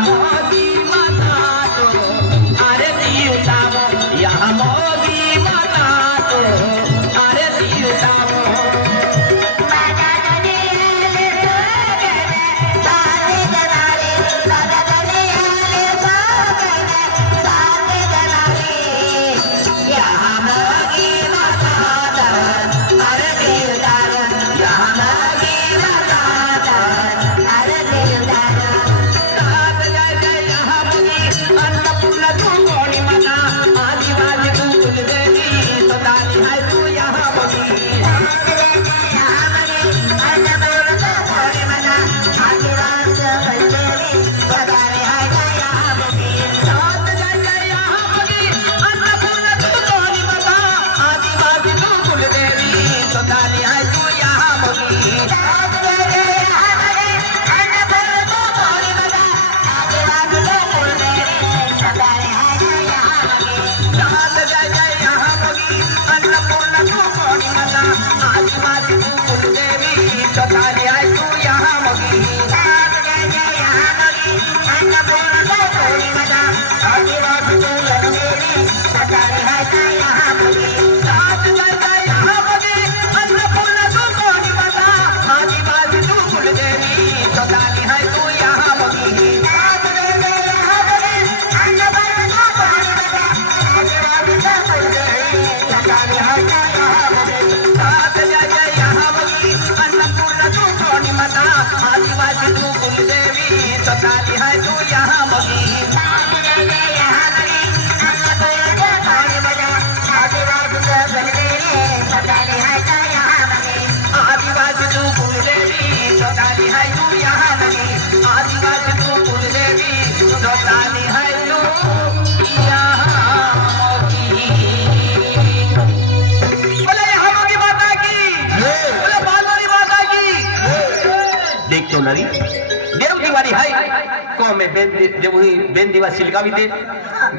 मोगी मना तो अरे दिवसावो या मोगी मना तो अरे दिवसावो देव दिवारी है को में बेन दिवा सिलकावी दे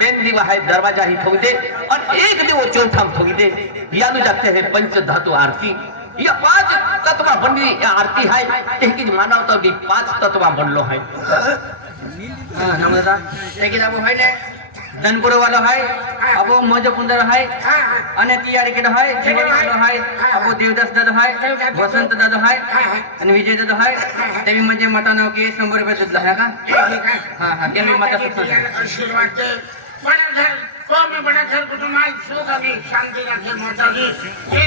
बेन दिवा है दरवाजा ही ठोक दे और एक दिवो चौथा ठोक दे यानु जाते हैं पंच धातु आरती या पांच तत्व बनली या आरती है एक मानव तो भी पांच तत्व बनलो है हां नमदा एक जाबो है ने जनपुर वाला है अब मजपुंदर है अने तैयारी के है जीवन वाला है अब देवदास दादा है वसंत दादा है आणि विजय दादा है तेवी म्हणजे माता नाव के 100 रुपये दिला है का हां हां गेली माता आशीर्वाद दे बड़ा घर को में बड़ा घर कुटुंब सुख आणि शांती राखे माता जी